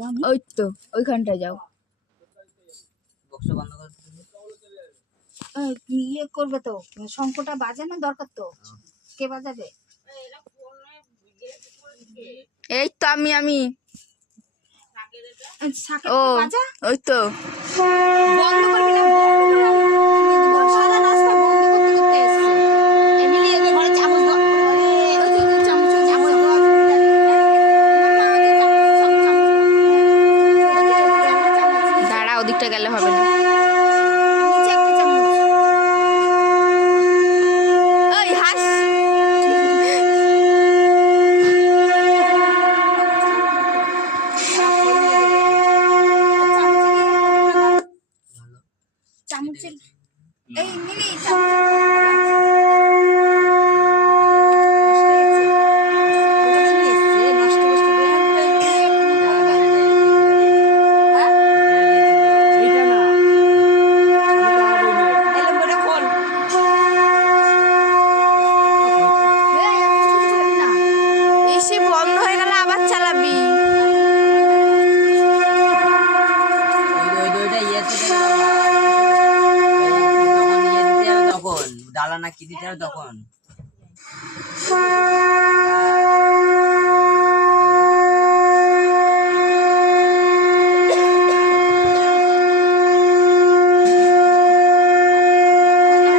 যাবো আমি? ওই তো ওইখানটায় যাও। বক্স বন্ধ করে ইয়ে করবে তো, শঙ্খটা বাজানো দরকার তো। কে বাজাবে? এই তো আমি সাকেত ও বাজা। ওই তো বন্ধ করবি না, বন্ধ করে সারা রাস্তা বন্ধ করতে করতে এসছে। এমিলি এবার ঘরে চামচ দাও। চামচ চামচ দাও। দাঁড়া, ওদিকটা গেলে হবে না। নিচে একটা চামচ। ওই হাস। চামচের এই মিলি এসে বন্ধ হয়ে গেলে আবার চালাবি। তখন ডালা না কি দিতে হবে তখন